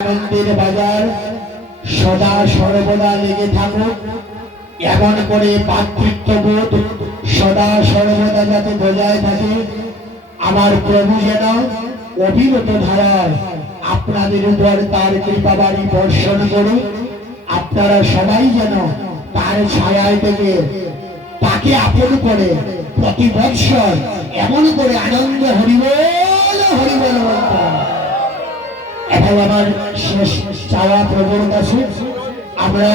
আনন্দের বাজার সদা সর্বদা লেগে থাকুক, এমন করে ভাতৃত্ববোধ সদা সর্বদা যাতে বজায় থাকে। আমার প্রভু যেন অবিরত ধারায় আপনাদের উপর তার কৃপাবাড়ি বর্ষণ করে আপনারা সবাই যেন তার ছায়ায় থেকে তাকে আপন করে প্রতি বৎসর এমন করে আনন্দ হরিবল হরিবল বলতে। এখন আমার শেষ চাওয়া প্রভুর কাছে, আমরা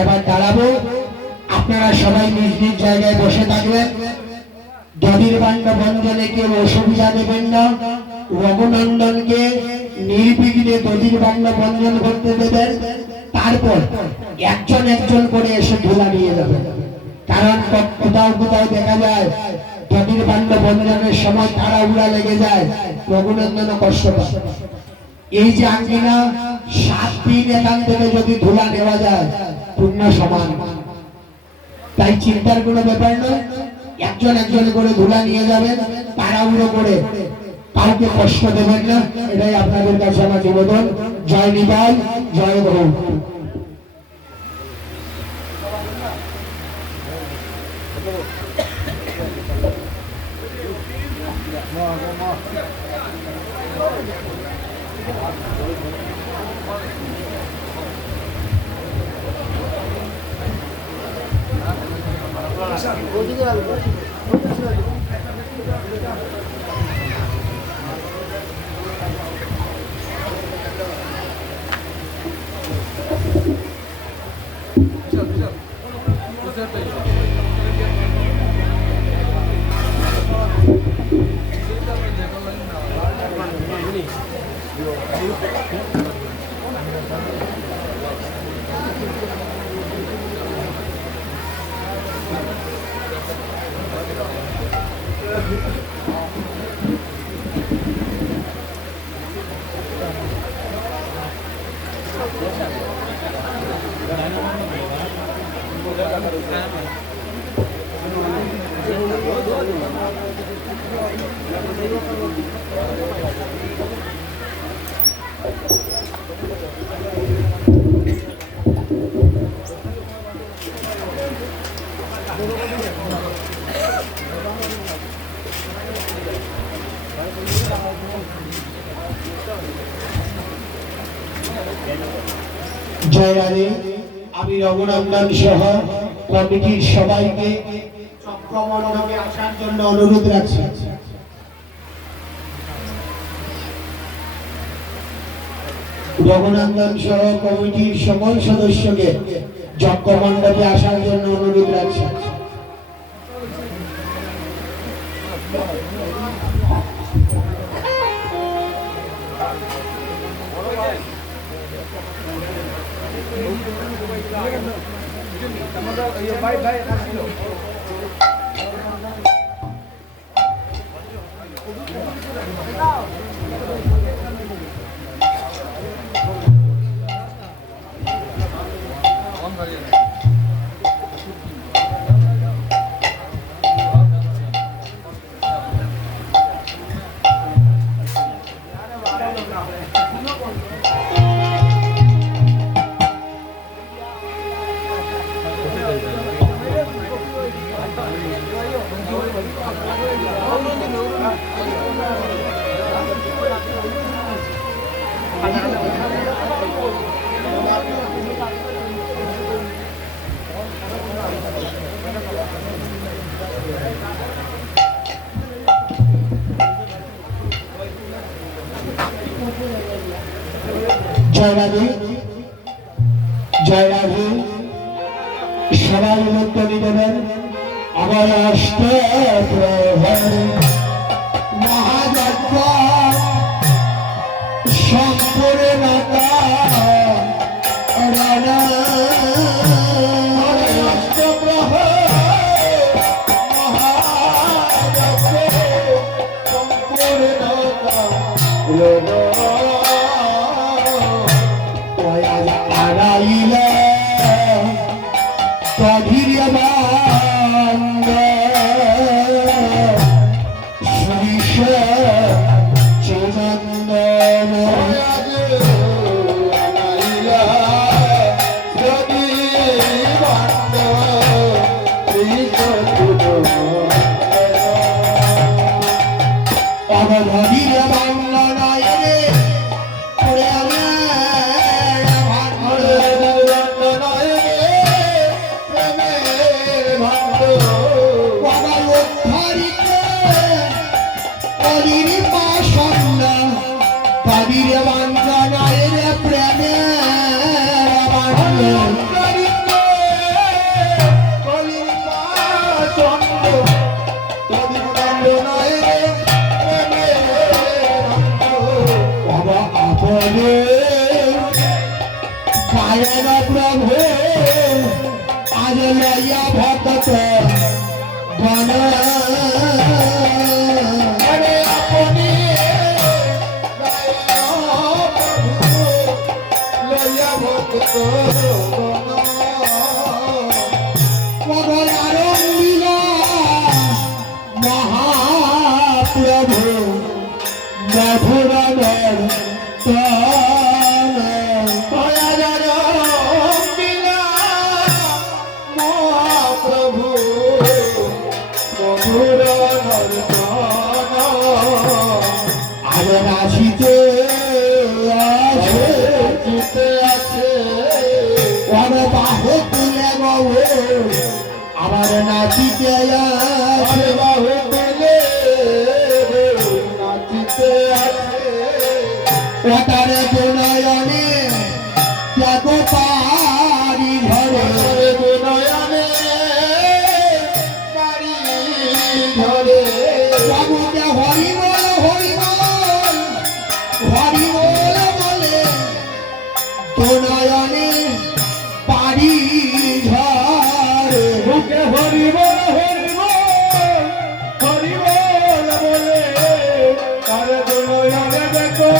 এবার দাঁড়াবো। আপনারা সবাই নিজ নিজ জায়গায় বসে থাকবেন। দধির বাণ্ড বন্ধনে কেউ অসুবিধা দেবেন না। রঘুনন্দনকে নির্বিঘ্নে দধির বাণ্ড বন্ধন করতে দেবেন। তারপর একজন একজন করে এসে ধুলা নিয়ে যাবেন। কারণ কোথাও কোথাও দেখা যায় দধির বাণ্ড বন্ধনের সময় তাড়াহুড়া লেগে যায়, রঘুনন্দনও কষ্ট পায়। এই যে আঙ্গিনা 7 দিন এখান থেকে যদি ধুলা নেওয়া যায় পূর্ণ সমান, তাই চিন্তার কোনো ব্যাপার নয়। একজন একজন করে ধুলা নিয়ে যাবেন, তাড়াহুড়ো করে কাউকে কষ্ট দেবেন না, এটাই আপনাদের কাছে আমার নিবেদন। জয় নিবাই, জয় গুরু। জয় রাধে। আমি রঘুনন্দন সহ কমিটির সবাইকে চক্রমণ্ডপে আসার জন্য অনুরোধ রাখছি। রঘুনন্দন সহ কমিটির সকল সদস্যকে চক্রমণ্ডপে আসার জন্য অনুরোধ রাখছি। জয় রাধে, জয় রাধে। সবাই উত্তরী দেবেন। আমার অষ্ট প্রহরে মহাযজ্ঞ সম্পূর্ণতা রানা অষ্ট প্রহরে মহাযজ্ঞ সম্পূর্ণতা আয়ন প্রভু আজ লইয়া ভক্ত গণ আরে আপনি লইয়া ভক্ত পবনারঙ্গিলা মহাপ্রভু মধুরবর মহাপ্রভু মধুর আজ রাশিতে আছে জিতে আছে বাহু তুলে বাবু আমার নাচিতে আছে বাহু তুলে নাচিতে আছে ওটারে প্রণয়নে দেখো পারি ঘরে বিনয়নে বাড়ি ঘরে বাবুকে হরি বল হরি বল হরি বল বলে প্রণয়নে পারি ঘরে বুকে হরি বল বলে আরে বিনয়নে দেখো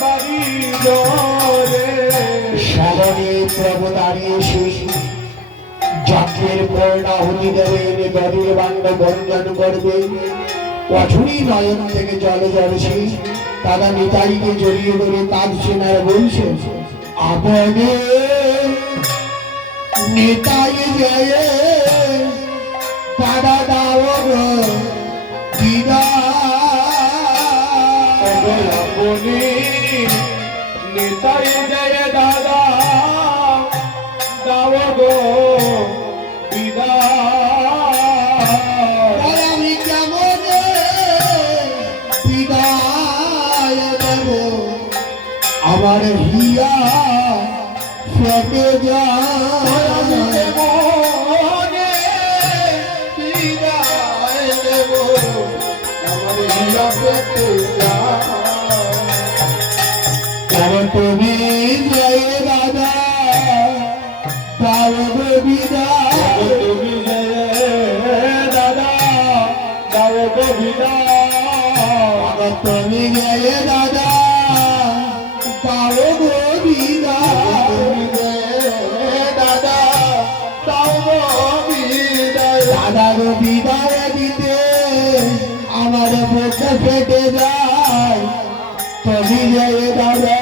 বাড়ি ঘরে স্মরণে প্রভু দাঁড়িয়ে শেষ যজ্ঞের পূর্ণাহুতি দেবেন গদির বাঙ্গ বন্ধন করবে কঠুরি নয়ন থেকে জল ঝরছে দাদা নিতাইকে জড়িয়ে ধরে কাঁদছেন আর বলছে আপনে নিতাই জয় দাদা দাও গো বিদায় আপনি নিতাই জয় দাদা দাও গো বিদায় আমি কেমন বিদায় দেব আমার হিয়া ফেটে যায় মনে বিদায় দেব আমার হিয়া পেতে যায় কারণ তুমি জয় দাদা দাও গো বিদায় তুমি জয় দাদা দাও গো বিদায় তুমি জয় দাদা দাও গো বিদায় তুমি জয় দাদা দাও গো বিদায় দাদা গো বিদায় দিতে আমার বুক ফেটে যায় তুমি জয় দাদা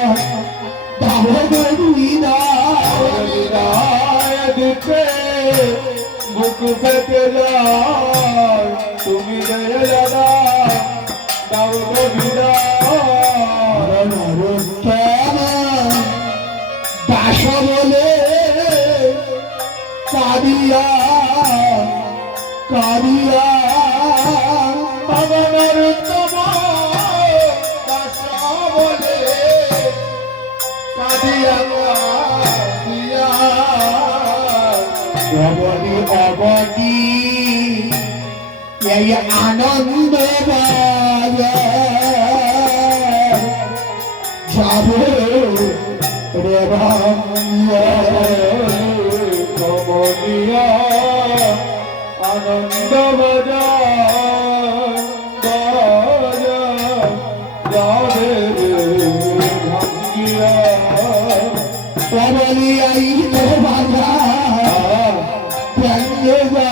দাও গো বিদায় বিদায় দিতে বুক ফেটে যায় তুমি জয় দাদা দাও গো বিদায় নরোত্তম দাস বলে কাঁদিয়া কাঁদিয়া ভগবানের উত্তম দাস বলে কাঁদিয়া কাঁদিয়া অবধি অবধি এই আনন্দ বাজার যাব রে কমলিয়া আনন্দ বাজার বাজার যাবে ভাঙ্গিয়া কবলি আই তো বাজার ব্যঙ্গে যা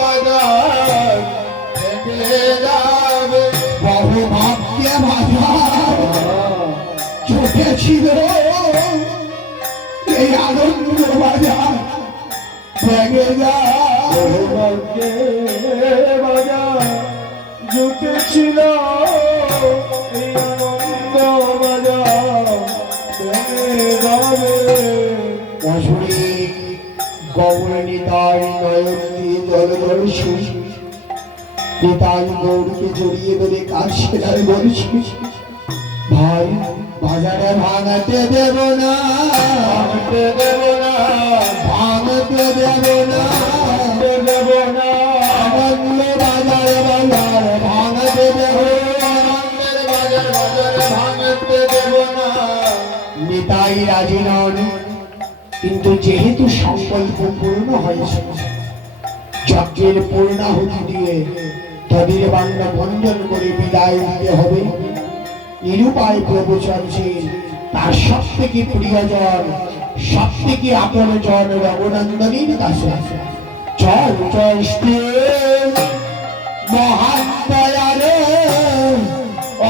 বাজার হেঁটে যাবে বহু ভাগ্যে বাজার চোখেছিল এই আনন্দ বাজার ভেঙে যা সৌভাগ্যে বাজার জুটেছিল এই আনন্দ বাজার ভেঙে যাবে অসুরি গৌর নিতাই নয়ন্তি জলদর্শী নিতাই গৌরকে জড়িয়ে ধরে কাছে আর বলছি ভাই বাজারে ভাঙাতে দেব না ভাঙতে দেব না ভাঙতে দেব না ভাঙতে দেব না আনন্দ বাজারে বাজার ভাঙতে দেব না আনন্দের বাজার বাজার ভাঙতে দেব না পিতাই রাজি নন, কিন্তু যেহেতু সংকল্প পূর্ণ হয়েছে, যজ্ঞের পূর্ণাহুতি দিয়ে তদির বাণ্য ভঞ্জন করে বিদায় দিতে হবে। নিরুপায় প্রভু চলছেন তার সব থেকে প্রিয়জন, সব থেকে আপন জন রঘুনন্দনীর কাছে। চল চষ্টে মহান দয়ালে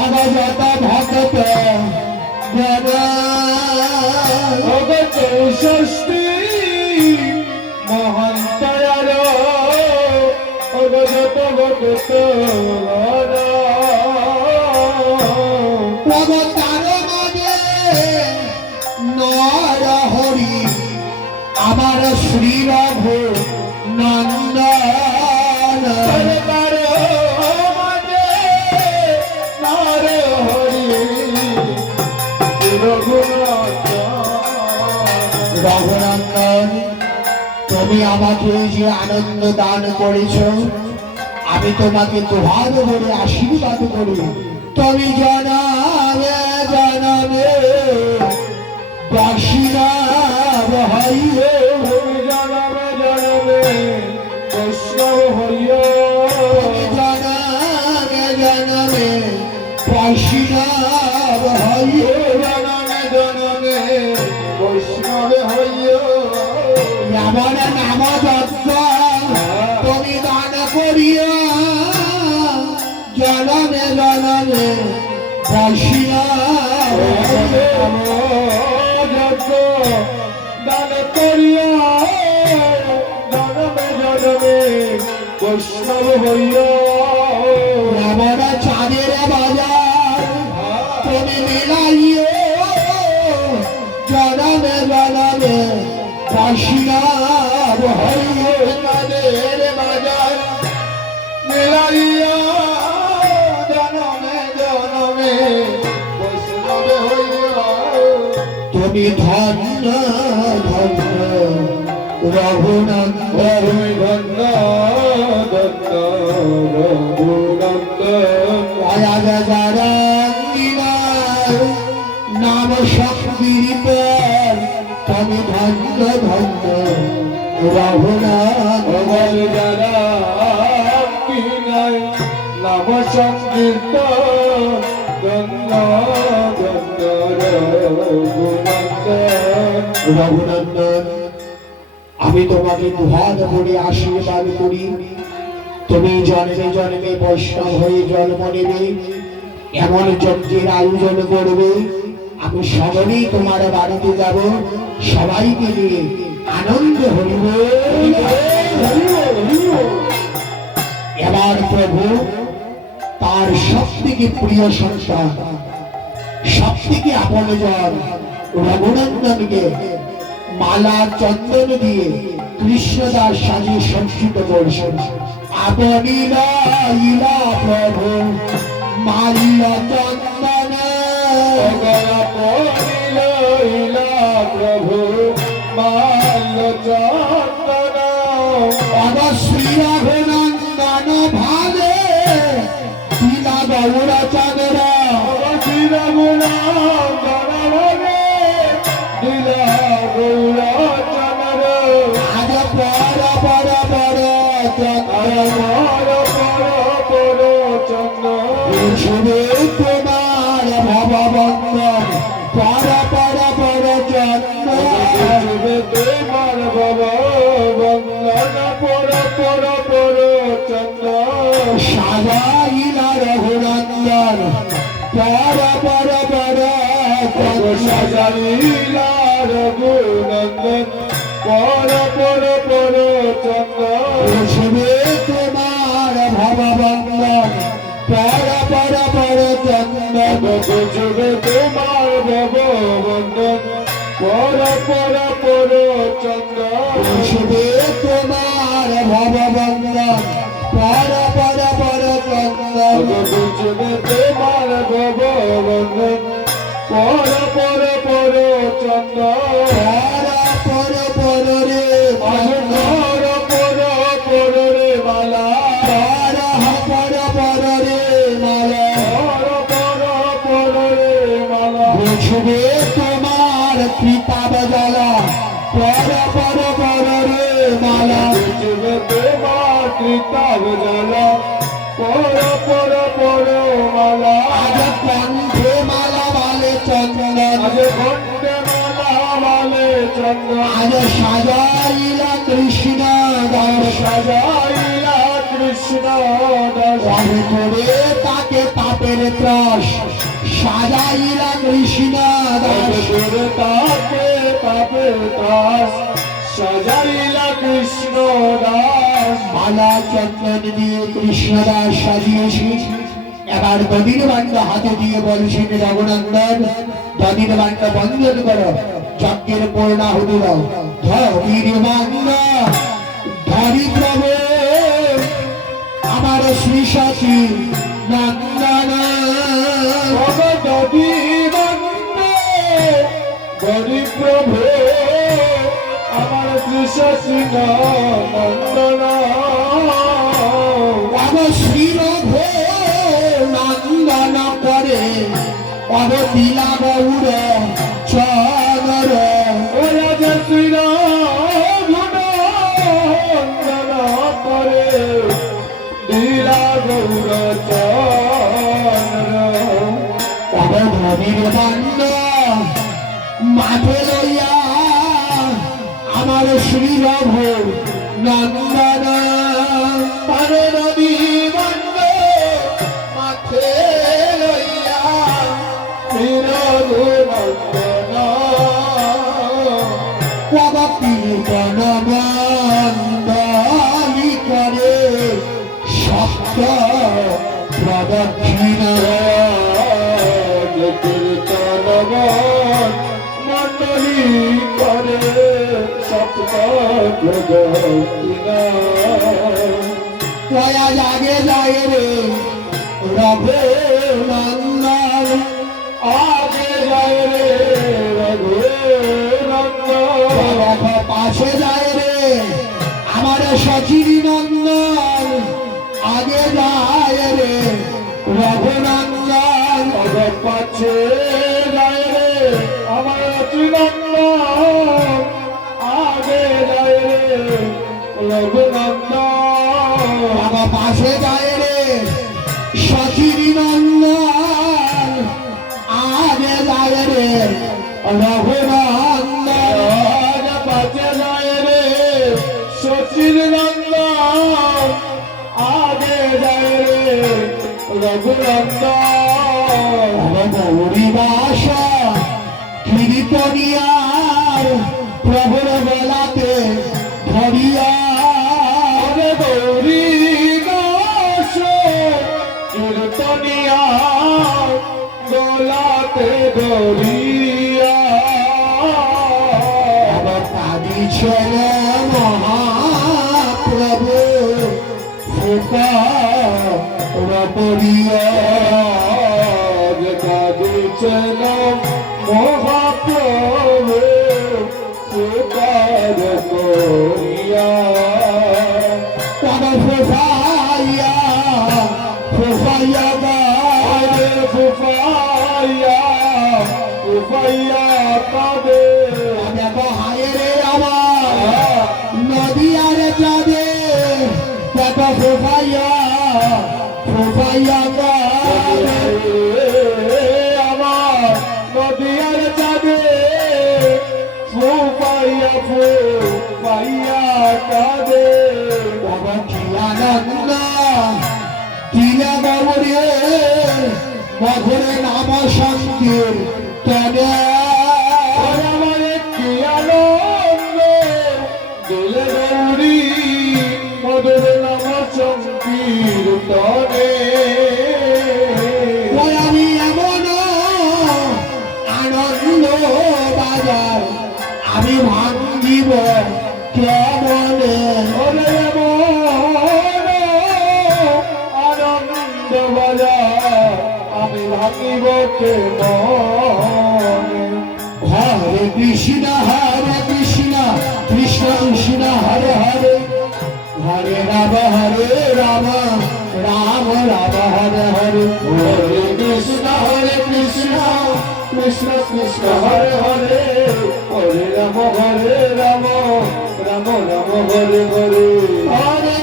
অনযত ভক্ত গণ ভগত ষষ্ঠী মহান দয়াল অগজত ভগত প্রবতার মাঝে নর হরি আমার শ্রী রঘু নন্দন। সরকার মাঝে নার হরি রঘুনাথ রঘুনন্দন, তুমি আমাকে যে আনন্দ দান করেছ, আমি তোমাকে দুহাত ভরে আশীর্বাদ করি। তুমি জনাবে জনাবে বৈষ্ণব হইও, তুমি জনমে জনমে বৈষ্ণব হইও জনাবে জনাবে বৈষ্ণব হইও। জনমে জনমে বৈষ্ণব হইও এমন নাম যজ্ঞ তুমি দান করিও, জনমে জনমে বৈষ্ণব যজ্ঞ দান করিয়া জনমে জনমে বৈষ্ণব হইও এমন চাঁদের বাজার তুমি মিলাইও, জনমে জনমে বৈষ্ণব হইও। তাদের বাজার মিলাইয়া জনমে জনমে বৈষ্ণব হইও তুমি ধন্য ধন্য রঘুনন্দন। ধন্য ধন্য রঘুনন্দন নাম সংকীর্ত তুমি ধন্য ধন্য রঘুনাথ। আমার যারা কি নাই নাম সংকীর্তন ধন্য ধন্য রঘুনন্দন রঘুনন্দন, আমি তোমাকে দুহাত ভরে আশীর্বাদ করি। তুমি জন্মে জন্মে বৈষ্ণব হয়ে জন্ম নেবে, এমন যজ্ঞের আয়োজন করবে, আমি সকলেই তোমার বাড়িতে যাব, সবাইকে নিয়ে আনন্দ হইব। এবার প্রভু তার সব থেকে প্রিয় সন্তান, সব থেকে আপনজন রঘুনন্দনকে মালা চন্দন দিয়ে কৃষ্ণদাস সাজিয়ে সংস্কৃত করছেন। আপনি ইলা প্রভু মাল্য চন্দন প্রভু মাল্য চন্দন শ্রী রঘুনন্দন ভালে দিলা গৌর চন্দ্র আজ পর পর পর শুনে তোমার ভববন্ধন পর পর পর চন্দ্র সাজাইলা রঘুনন্দন পর পর পর সাজাইলা রঘুনন্দন পর পর পর চন্দ্র শুনে তোমার ভববন্ধন পর পর পর চন্দ্র যুগে তোমার ভববন্ধন পর পর পর চন্দ্র শুনে তোমার ভববন্ধন পর পর পর চন্দ্র যুগে তোমার ভববন্ধন পর পর পর চন্দ্র পর পর রে পর পর পর রে মালা পর পর রে মালা পর পর পর রে মালা বুঝবে তোমার ত্রিতাব জ্বালা পর পর পর রে মালা যুগে তোমার ত্রিতাব জ্বালা পর পর পর মালা আজ কণ্ঠে মালা বালে চন্দন আজ ঘন্টে মালা মালে চন্দ্র আজ সাজাইলা কৃষ্ণ দাস সাজাইলা কৃষ্ণ দাস পরে করে তাকে তাপের ত্রাস সাজাইলা কৃষ্ণ দাস দূরে তাকে পাবে দাস সাজাইলা কৃষ্ণ দাস মালা চন্দন দিয়ে কৃষ্ণ দাস সাজিয়েছি এবার দদির বাণ্ড হাতে দিয়ে বলছেন রঘুনন্দন দদির বাণ্ড বন্ধন করো যজ্ঞের পূর্ণাহুতি দাও ধরির বাণ্ড ধরি প্রভু আমার শ্রী সতী নন্দন ভগবতী বন্দে গরি প্রভু আমার কৃষ্ণ নন্দন শ্রী রঘু নন্দন করে অবতীলা গৌর চর ওরা যে শ্রীরাম নন্দন করে লীলা গৌর চন্দ্র অবধূর বাণ্ড মাঠে লইয়া আমার শ্রী রঘু নন্দন পারে নদী বাণ্ড মাঠে লইয়া কীর্তন বন্দী করে শব্দ প্রদক্ষিণা মন্ডলী করে সপ্তাহ কয়া জাগে যায় রে রঘু নন্দন আগে যায় রে রঘু রঘ পাশে যায় রে আমার সচির নন্দন আগে যায় রে রঘুনন্দন পাচ্ছে যায় রে আমার ত্রিনন্দন আগে যায় রে রঘুনন্দন বাবা পাশে যায় রে সচির নন্দন আগে যায় রে রঘুনন্দন পাচ্ছে যায় রে সচির নন্দন আগে যায় রে রঘুনন্দন গৌরীবাস কীর্তনিয়ার প্রভুর বেলাতে ধরিয়া গৌরী দাস কীর্তনিয়া গোলাতে গৌরিয়া কাঁদিছেন মহাপ্রভু ফুকা রপরিয়া কাঁদিছেন মহাপ্রভু সুকার করিয়া ফুফাইয়া ফুফাইয়া আরে ফুফাইয়া ফুফাইয়া কাঁদে দেখো হায় রে আমার নদিয়ার চাঁদে দেখো ফুফাইয়া ফুফাইয়া আমার নদিয়ার চাঁদে ফুফাইয়া ফুফাইয়া কাঁদে বাবা কি আনন্দ দিলে বাবুরে মধুরে নাম শান্তির তবে আমার কি আনন্দ দিলে গৌরী মধুর নাম সংকীর্তনে আমি এমন আনন্দ বাজার আমি ভাঙ্গিব কেমনে ওরে মন আনন্দ বাজার আমি ভাঙিব কে মনে হরে কৃষ্ণ কৃষ্ণ কৃষ্ণ হরে হরে হরে রাম রাম রাম রাম হরে হরে হরে কৃষ্ণ কৃষ্ণ কৃষ্ণ হরে হরে হরে রাম রাম রাম হরে হরে হরে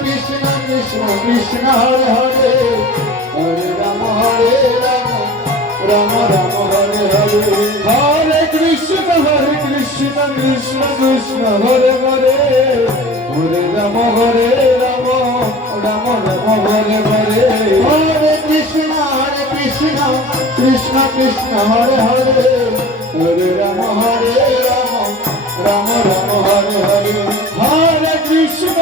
কৃষ্ণ কৃষ্ণ কৃষ্ণ হরে হরে হরে রাম রাম রাম হরে হরে হরে কৃষ্ণ কৃষ্ণ কৃষ্ণ হরে হরে হরে রাম রাম রাম হরে হরে হরে কৃষ্ণ কৃষ্ণ কৃষ্ণ হরে হরে হরে রাম রাম রাম হরে হরে হরে কৃষ্ণ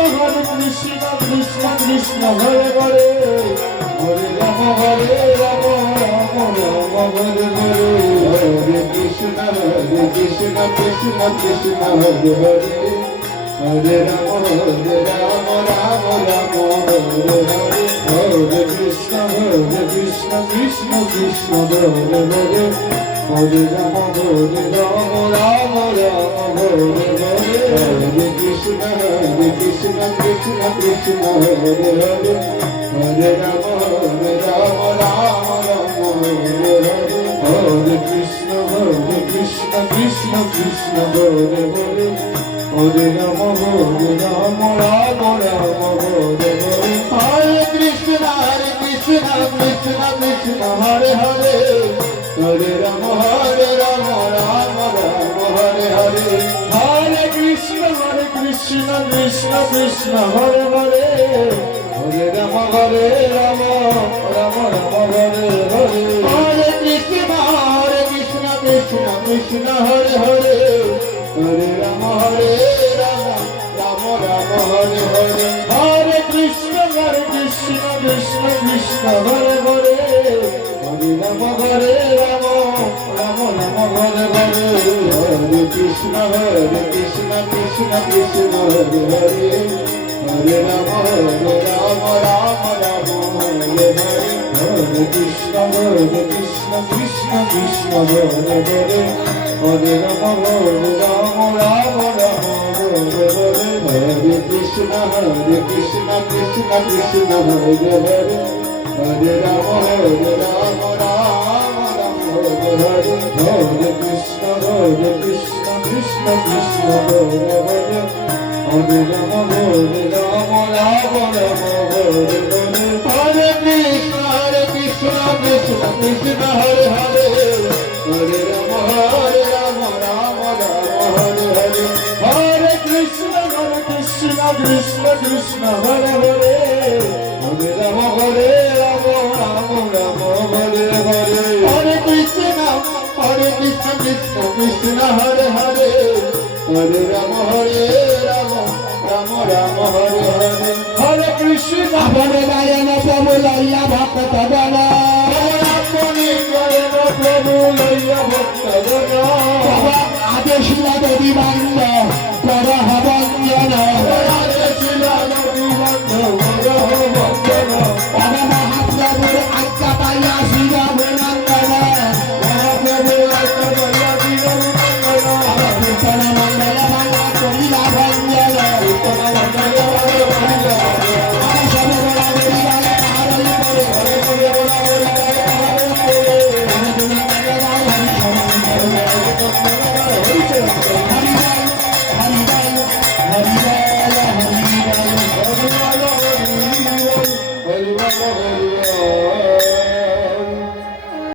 কৃষ্ণ কৃষ্ণ হরে হরে হরে রাম রাম রাম হরে হরে হরে কৃষ্ণ কৃষ্ণ কৃষ্ণ হরে হরে হরে রাম রাম রাম হরে হরে হরে কৃষ্ণ কৃষ্ণ কৃষ্ণ হরে হরে হরে রাম রাম রাম হরে হরে হরে কৃষ্ণ কৃষ্ণ কৃষ্ণ হরে হরে হরে রাম রাম রাম হরে হরে হরে কৃষ্ণ কৃষ্ণ কৃষ্ণ হরে হরে হরে রাম রাম রাম হরে হরে হরে কৃষ্ণ কৃষ্ণ কৃষ্ণ হরে হরে হরে রাম রাম রাম হরে হরে হরে কৃষ্ণ কৃষ্ণ কৃষ্ণ হরে হরে হরে রাম রাম রাম হরে হরে হরে কৃষ্ণ কৃষ্ণ কৃষ্ণ হরে হরে হরে রাম রাম রাম হরে হরে হরে কৃষ্ণ কৃষ্ণ কৃষ্ণ হরে হরে হরে রাম রাম রাম হরে হরে হরে কৃষ্ণ কৃষ্ণ কৃষ্ণ হরে হরে হরে রাম রাম রাম হরে হরে হরে কৃষ্ণ কৃষ্ণ কৃষ্ণ হরে হরে হরে রাম রাম রাম হরে হরে হরে কৃষ্ণ কৃষ্ণ কৃষ্ণ হরে হরে হরে রাম রাম রাম হরে হরে কৃষ্ণ কৃষ্ণ কৃষ্ণ হরে হরে হরে রাম রাম রাম হরে হরে হরে কৃষ্ণ কৃষ্ণ কৃষ্ণ হরে হরে হরে রাম রাম হরে হরে হরে কৃষ্ণ কৃষ্ণ হরে হরে হরে রাম রাম রাম হরে হরে হরে কৃষ্ণ কৃষ্ণ কৃষ্ণ হরে হরে হরে রাম রাম রাম হরে হরে হরে কৃষ্ণ আপনে গায়ন প্রভু লইয়া ভক্ত গণ আপনি করেন প্রভু লইয়া ভক্ত আদেশ দেবী বান্ধ কর হবঞ্জন মহাপ্রভুর আজ্ঞা পাইয়া শিব নন্দন কীর্তন মঙ্গল বাংলা করিলা ভঞ্জন সর্ববেলা বেরিয়ায় পাহাড়ই করে হরি